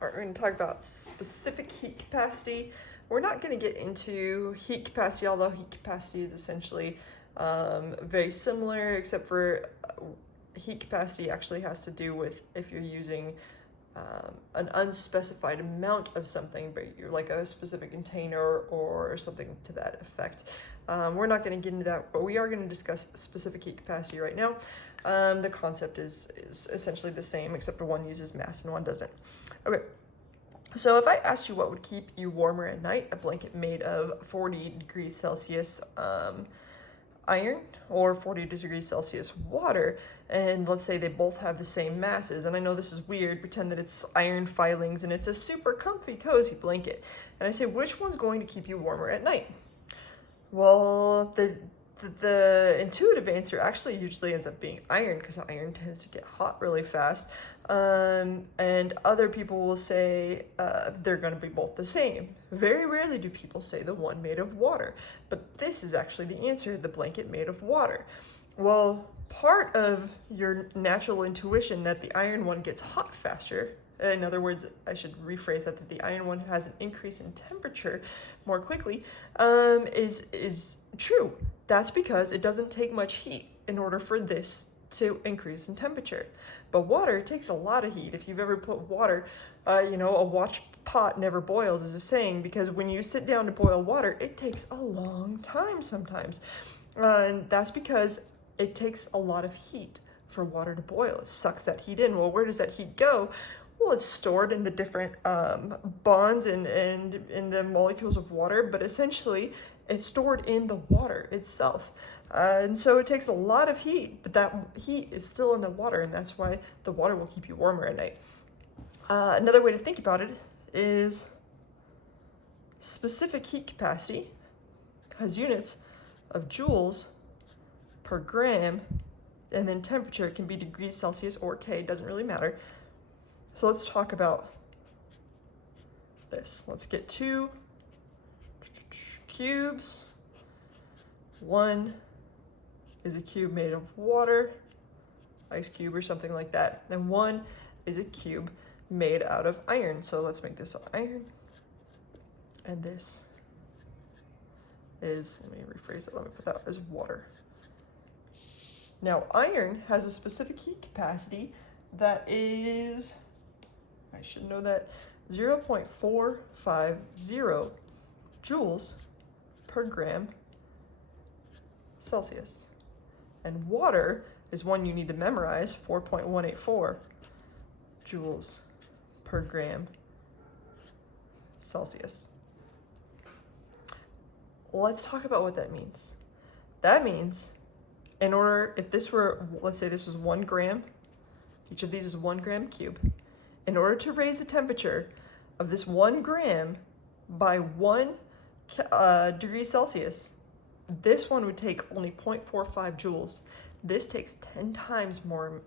We're going to talk about specific heat capacity. We're not going to get into heat capacity, although heat capacity is essentially very similar, except for heat capacity actually has to do with if you're using an unspecified amount of something, but you're like a specific container or something to that effect. We're not going to get into that, but we are going to discuss specific heat capacity right now. The concept is essentially the same, except for one uses mass and one doesn't. Okay, so if I asked you what would keep you warmer at night, a blanket made of 40 degrees Celsius iron or 40 degrees Celsius water, and let's say they both have the same masses, and I know this is weird, pretend that it's iron filings and it's a super comfy, cozy blanket, and I say, which one's going to keep you warmer at night? Well, the intuitive answer actually usually ends up being iron, because iron tends to get hot really fast. And other people will say they're going to be both the same. Very rarely do people say the one made of water, but this is actually the answer, the blanket made of water. Well, part of your natural intuition that the iron one gets hot faster, in other words, I should rephrase that the iron one has an increase in temperature more quickly, is true. That's because it doesn't take much heat in order for this to increase in temperature. But water takes a lot of heat. If you've ever put water, a watch pot never boils is a saying, because when you sit down to boil water, it takes a long time sometimes. And that's because it takes a lot of heat for water to boil. It sucks that heat in. Well, where does that heat go? Well, it's stored in the different bonds and in the molecules of water, but essentially it's stored in the water itself. And so it takes a lot of heat, but that heat is still in the water, and that's why the water will keep you warmer at night. Another way to think about it is specific heat capacity has units of joules per gram, and then temperature can be degrees Celsius or K, doesn't really matter. So let's talk about this. Let's get two cubes. One is a cube made of water, ice cube or something like that. And one is a cube made out of iron. So let's make this iron. And this is, let me rephrase it, let me put that as water. Now, iron has a specific heat capacity that is, I should know that, 0.450 joules per gram Celsius. And water is one you need to memorize, 4.184 joules per gram Celsius. Let's talk about what that means. That means, in order, if this were, let's say this was 1 gram, each of these is 1 gram cube. In order to raise the temperature of this 1 gram by 1 degree Celsius, this one would take only 0.45 joules. This takes 10 times more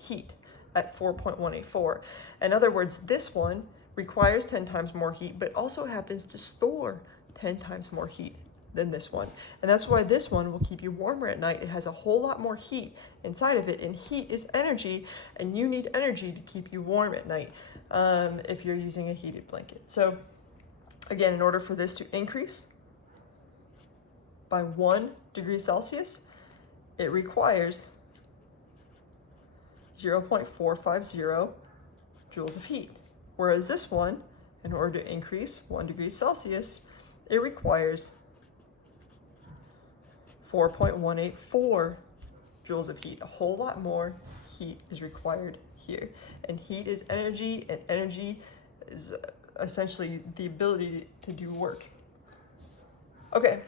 heat at 4.184. In other words, this one requires 10 times more heat, but also happens to store 10 times more heat than this one. And that's why this one will keep you warmer at night. It has a whole lot more heat inside of it, and heat is energy, and you need energy to keep you warm at night if you're using a heated blanket. So again, in order for this to increase by 1 degree Celsius, it requires 0.450 joules of heat. Whereas this one, in order to increase 1 degree Celsius, it requires 4.184 joules of heat. A whole lot more heat is required here. And heat is energy, and energy is essentially the ability to do work. Okay,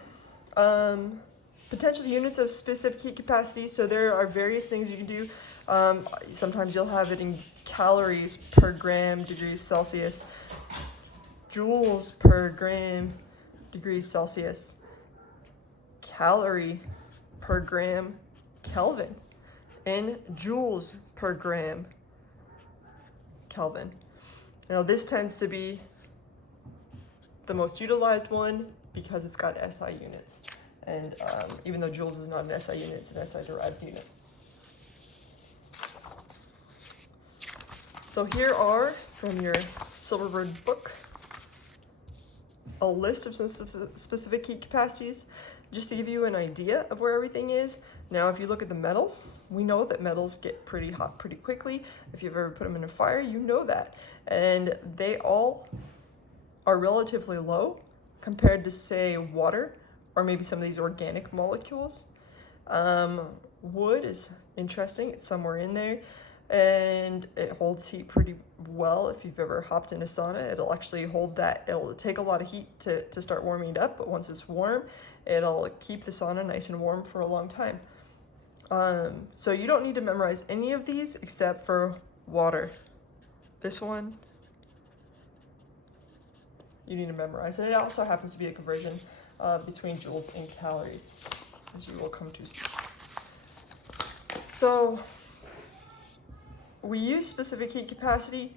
potential units of specific heat capacity. So there are various things you can do. Sometimes you'll have it in calories per gram degrees Celsius, joules per gram degrees Celsius, calorie per gram Kelvin, and joules per gram Kelvin. Now this tends to be the most utilized one because it's got SI units. And even though joules is not an SI unit, it's an SI derived unit. So here are, from your Silverbird book, a list of some specific heat capacities, just to give you an idea of where everything is. Now, if you look at the metals, we know that metals get pretty hot pretty quickly. If you've ever put them in a fire, you know that. And they all are relatively low compared to, say, water or maybe some of these organic molecules. Wood is interesting. It's somewhere in there. And it holds heat pretty well. If you've ever hopped in a sauna, it'll actually hold that. It'll take a lot of heat to start warming it up, but once it's warm, it'll keep the sauna nice and warm for a long time. So you don't need to memorize any of these except for water. This one, you need to memorize. And it also happens to be a conversion between joules and calories, as you will come to see. So we use specific heat capacity.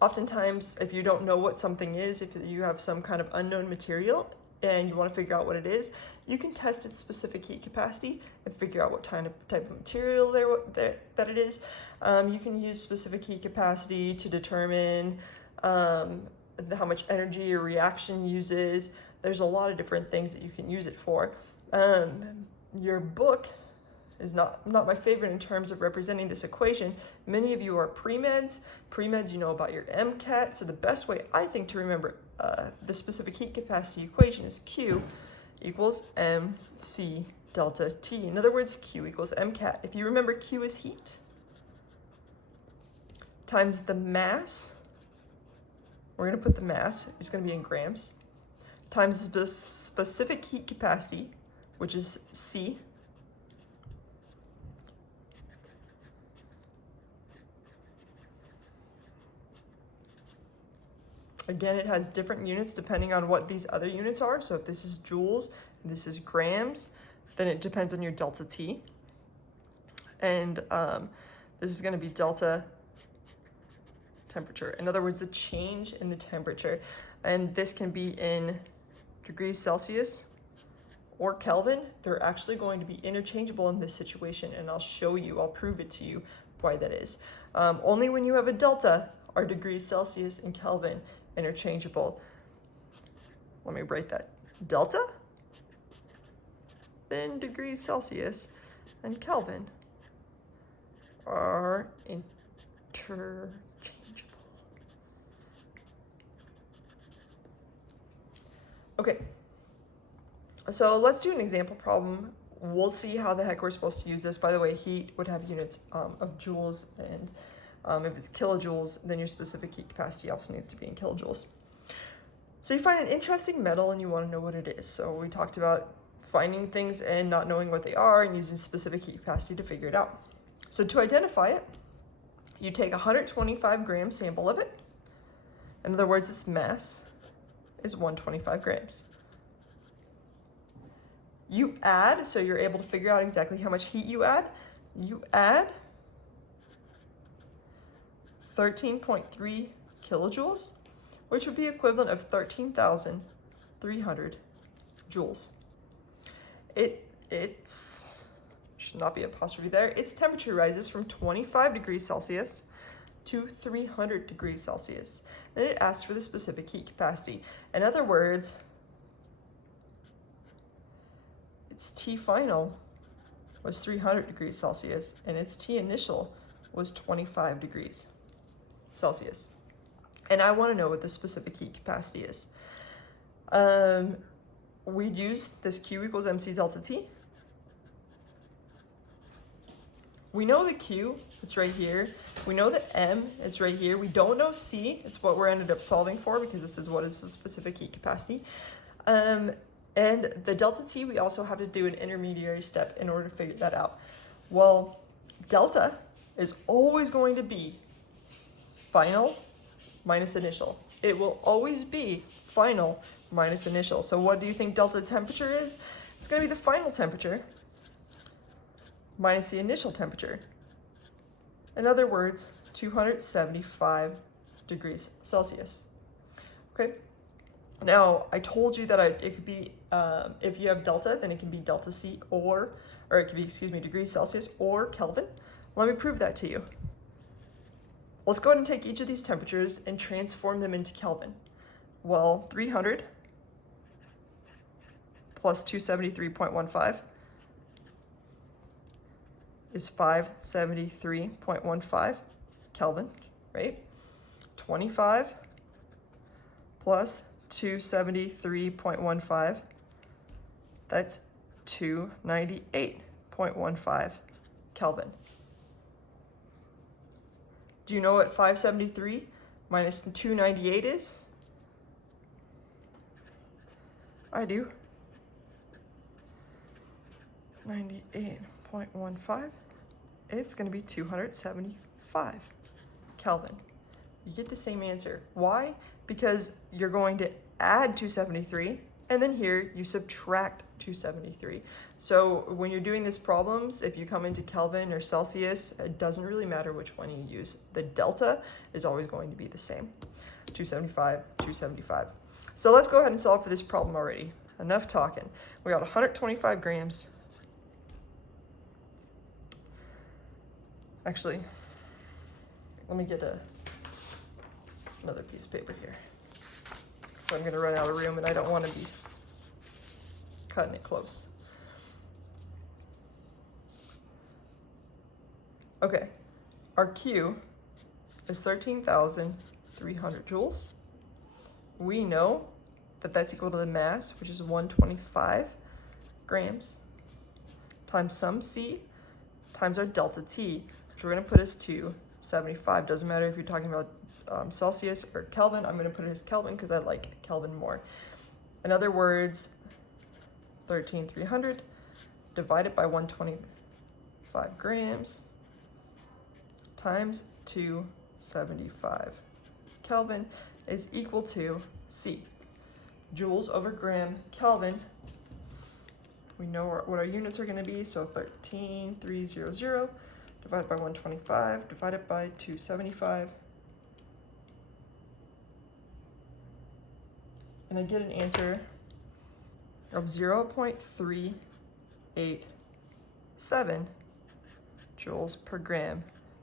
Oftentimes, if you don't know what something is, if you have some kind of unknown material and you want to figure out what it is, you can test its specific heat capacity and figure out what type of material that it is. You can use specific heat capacity to determine how much energy your reaction uses. There's a lot of different things that you can use it for. Your book is not my favorite in terms of representing this equation. Many of you are pre-meds. Pre-meds, you know about your MCAT. So the best way, I think, to remember the specific heat capacity equation is Q equals MC delta T. In other words, Q equals MCAT. If you remember, Q is heat times the mass. We're going to put the mass, it's going to be in grams, times the specific heat capacity, which is C. Again, it has different units depending on what these other units are. So if this is joules, and this is grams, then it depends on your delta T. And this is going to be delta temperature. In other words, the change in the temperature. And this can be in degrees Celsius or Kelvin. They're actually going to be interchangeable in this situation, and I'll show you, I'll prove it to you why that is. Only when you have a delta are degrees Celsius and Kelvin interchangeable. Let me write that. Delta, then degrees Celsius and Kelvin are interchangeable. Okay, so let's do an example problem. We'll see how the heck we're supposed to use this. By the way, heat would have units of joules, and if it's kilojoules, then your specific heat capacity also needs to be in kilojoules. So you find an interesting metal and you want to know what it is. So we talked about finding things and not knowing what they are and using specific heat capacity to figure it out. So to identify it, you take a 125 gram sample of it. In other words, its mass is 125 grams. You add, so you're able to figure out exactly how much heat you add. You add 13.3 kilojoules, which would be equivalent of 13,300 joules. It's should not be apostrophe there. Its temperature rises from 25 degrees Celsius to 300 degrees Celsius. Then it asks for the specific heat capacity. In other words, its T final was 300 degrees Celsius and its T initial was 25 degrees Celsius. And I want to know what the specific heat capacity is. We'd use this Q equals MC delta T. We know the Q, it's right here. We know the M, it's right here. We don't know C, it's what we're ended up solving for because this is what is the specific heat capacity. And the delta T, we also have to do an intermediary step in order to figure that out. Well, delta is always going to be final minus initial. It will always be final minus initial. So what do you think delta temperature is? It's going to be the final temperature minus the initial temperature. In other words, 275 degrees Celsius. Okay. Now, I told you that it could be, if you have delta, then it can be delta C or it could be, degrees Celsius or Kelvin. Let me prove that to you. Let's go ahead and take each of these temperatures and transform them into Kelvin. Well, 300 plus 273.15 is 573.15 Kelvin, right? 25 plus 273.15, that's 298.15 Kelvin. Do you know what 573 minus 298 is? I do. 98.15. It's going to be 275 Kelvin. You get the same answer. Why? Because you're going to add 273, and then here you subtract 273. So when you're doing these problems, if you come into Kelvin or Celsius, it doesn't really matter which one you use. The delta is always going to be the same. 275, 275. So let's go ahead and solve for this problem already. Enough talking. We got 125 grams. Actually, let me get another piece of paper here. So I'm going to run out of room, and I don't want to be cutting it close. Okay, our Q is 13,300 joules. We know that that's equal to the mass, which is 125 grams, times some C, times our delta T, which we're going to put as 275. Doesn't matter if you're talking about Celsius or Kelvin. I'm going to put it as Kelvin because I like Kelvin more. In other words, 13,300 divided by 125 grams times 275 Kelvin is equal to C. Joules over gram Kelvin. We know what our units are going to be, so 13,300 divided by 125 divided by 275. And I get an answer of 0.387 joules per gram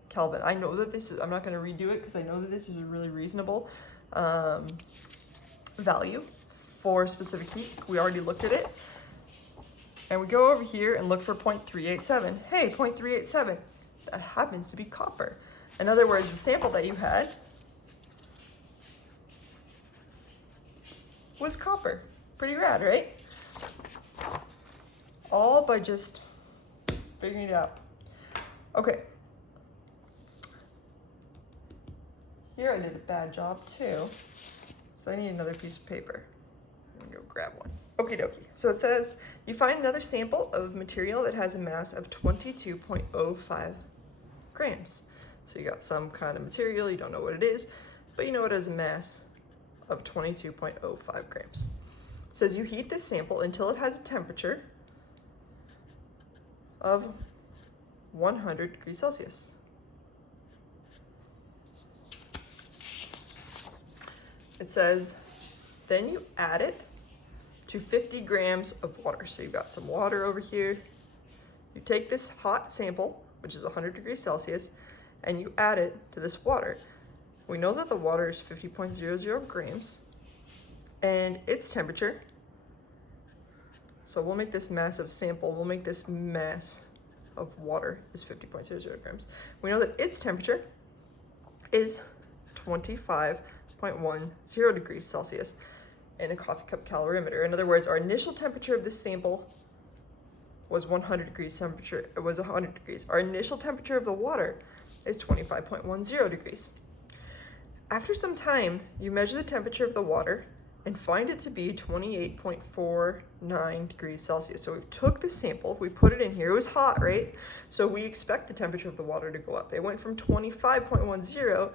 Kelvin. I know that this is, I'm not going to redo it because I know that this is a really reasonable value for specific heat. We already looked at it. And we go over here and look for 0.387. Hey, 0.387, that happens to be copper. In other words, the sample that you had was copper. Pretty rad, right? All by just figuring it out. Okay. Here I did a bad job too. So I need another piece of paper. I'm gonna go grab one. Okie dokie. So it says you find another sample of material that has a mass of 22.05 grams. So you got some kind of material, you don't know what it is, but you know it has a mass of 22.05 grams. It says you heat this sample until it has a temperature of 100 degrees Celsius. It says then you add it to 50 grams of water. So you've got some water over here. You take this hot sample, which is 100 degrees Celsius, and you add it to this water. We know that the water is 50.00 grams, and its temperature, so we'll make this mass of sample, we'll make this mass of water is 50.00 grams. We know that its temperature is 25.10 degrees Celsius in a coffee cup calorimeter. In other words, our initial temperature of this sample was 100 degrees temperature. It was 100 degrees. Our initial temperature of the water is 25.10 degrees. After some time, you measure the temperature of the water and find it to be 28.49 degrees Celsius. So we took the sample, we put it in here. It was hot, right? So we expect the temperature of the water to go up. It went from 25.10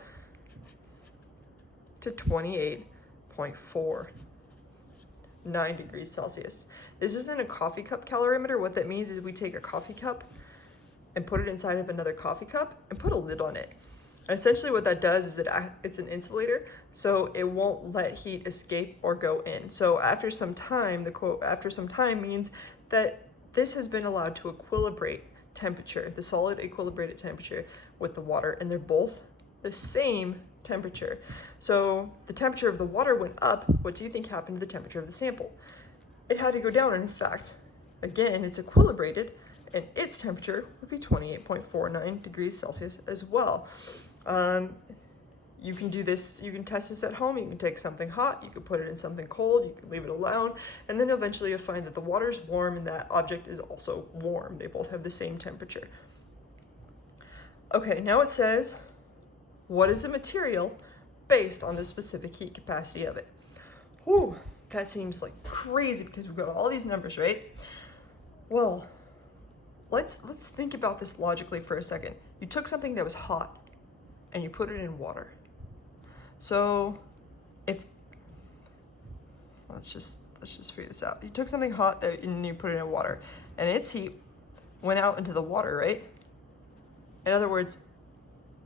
to 28.49 degrees Celsius. This isn't a coffee cup calorimeter. What that means is we take a coffee cup and put it inside of another coffee cup and put a lid on it. And essentially what that does is it's an insulator, so it won't let heat escape or go in. So after some time, the quote, after some time means that this has been allowed to equilibrate temperature, the solid equilibrated temperature with the water, and they're both the same temperature. So the temperature of the water went up. What do you think happened to the temperature of the sample? It had to go down. In fact, again, it's equilibrated, and its temperature would be 28.49 degrees Celsius as well. You can do this, you can test this at home. You can take something hot, you can put it in something cold, you can leave it alone, and then eventually you'll find that the water is warm and that object is also warm. They both have the same temperature. Okay, now it says, what is the material based on the specific heat capacity of it? Whew, that seems like crazy because we've got all these numbers, right? Well, let's think about this logically for a second. You took something that was hot and you put it in water. So let's just figure this out. You took something hot and you put it in water, and its heat went out into the water, right? In other words,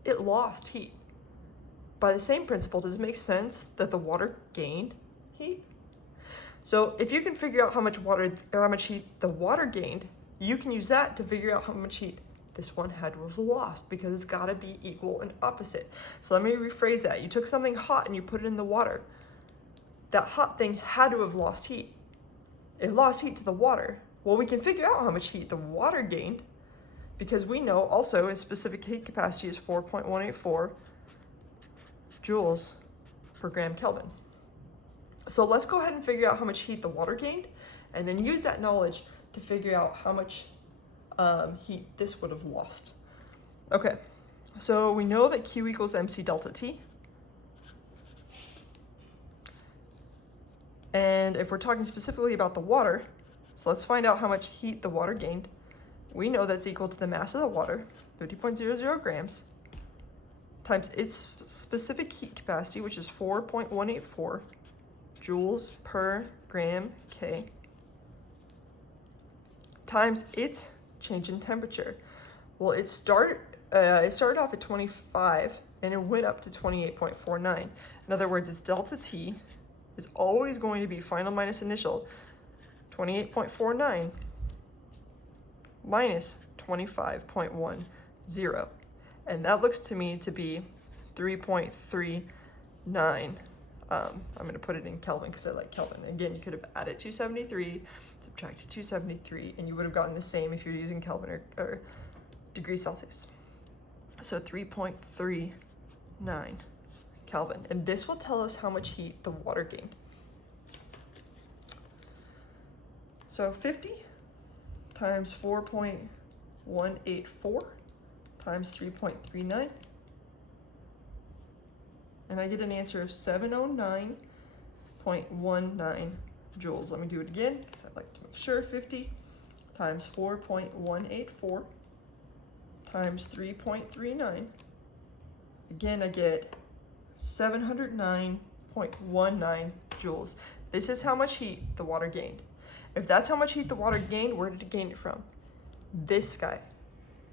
it lost heat. By the same principle, does it make sense that the water gained heat? So if you can figure out how much water or how much heat the water gained, you can use that to figure out how much heat this one had to have lost, because it's got to be equal and opposite. So let me rephrase that. You took something hot and you put it in the water. That hot thing had to have lost heat. It lost heat to the water. Well, we can figure out how much heat the water gained, because we know also its specific heat capacity is 4.184 joules per gram Kelvin. So let's go ahead and figure out how much heat the water gained, and then use that knowledge to figure out how much heat this would have lost. Okay, so we know that Q equals MC delta T. And if we're talking specifically about the water, so let's find out how much heat the water gained. We know that's equal to the mass of the water, 50.00 grams, times its specific heat capacity, which is 4.184 joules per gram K, times its change in temperature. Well, it started off at 25 and it went up to 28.49. In other words, its delta T is always going to be final minus initial, 28.49 minus 25.10. And that looks to me to be 3.39. I'm going to put it in Kelvin because I like Kelvin. Again, you could have added 273, subtracted 273, and you would have gotten the same if you're using Kelvin or degrees Celsius. So 3.39 Kelvin. And this will tell us how much heat the water gained. So 50 times 4.184 times 3.39. And I get an answer of 709.19 joules. Let me do it again because I'd like to make sure. 50 times 4.184 times 3.39. Again, I get 709.19 joules. This is how much heat the water gained. If that's how much heat the water gained, where did it gain it from? This guy.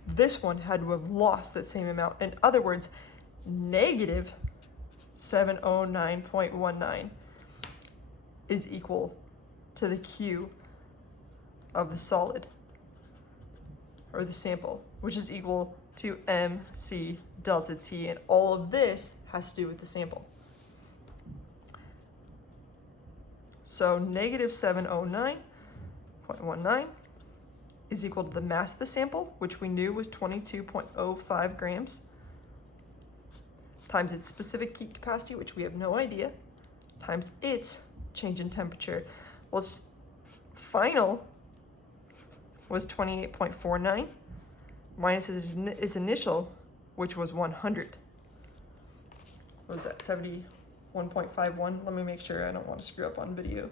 This one had to have lost that same amount. In other words, negative 709.19 is equal to the Q of the solid, or the sample, which is equal to MC delta T, and all of this has to do with the sample. So negative 709.19 is equal to the mass of the sample, which we knew was 22.05 grams, times its specific heat capacity, which we have no idea, times its change in temperature. Well, its final was 28.49, minus its initial, which was 100. What was that, 71.51? Let me make sure I don't want to screw up on video.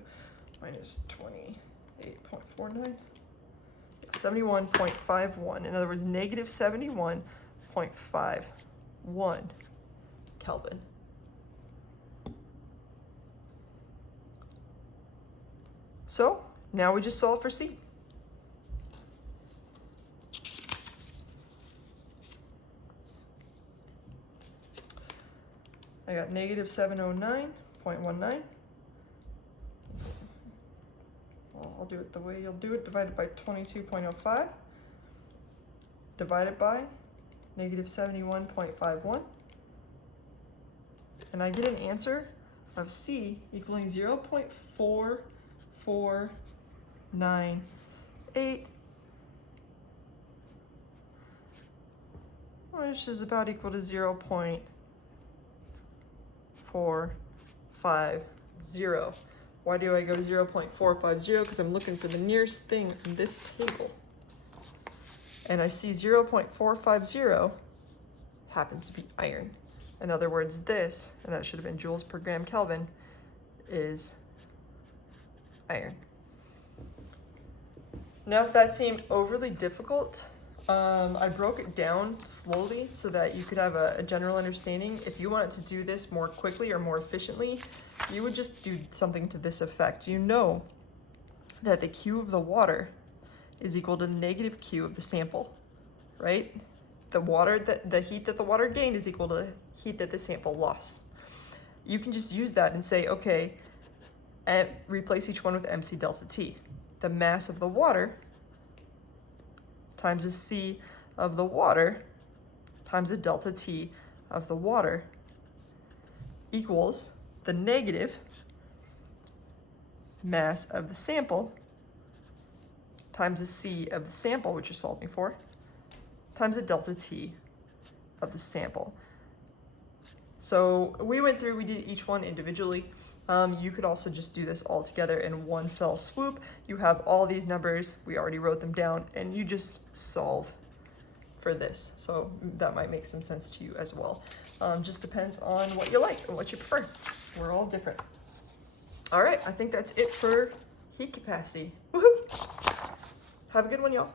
Minus 28.49. 71.51. In other words, negative 71.51 Kelvin. So now we just solve for C. I got negative 709.19. Well, I'll do it the way you'll do it, divided by 22.05, divided by negative 71.51, and I get an answer of C equaling 0.4498, which is about equal to 0.450. Why do I go to 0.450? Because I'm looking for the nearest thing in this table. And I see 0.450 happens to be iron. In other words, this, and that should have been joules per gram Kelvin, is iron. Now, if that seemed overly difficult, I broke it down slowly so that you could have a general understanding. If you wanted to do this more quickly or more efficiently, you would just do something to this effect. You know that the Q of the water is equal to the negative Q of the sample, right? The heat that the water gained is equal to the heat that the sample lost. You can just use that and say, okay, and replace each one with MC delta T. The mass of the water times the C of the water times the delta T of the water equals the negative mass of the sample times the C of the sample, which you're solving for, times the delta T of the sample. So we went through, we did each one individually. You could also just do this all together in one fell swoop. You have all these numbers, we already wrote them down, and you just solve for this. So that might make some sense to you as well. Just depends on what you like and what you prefer. We're all different. All right, I think that's it for heat capacity. Woohoo! Have a good one, y'all.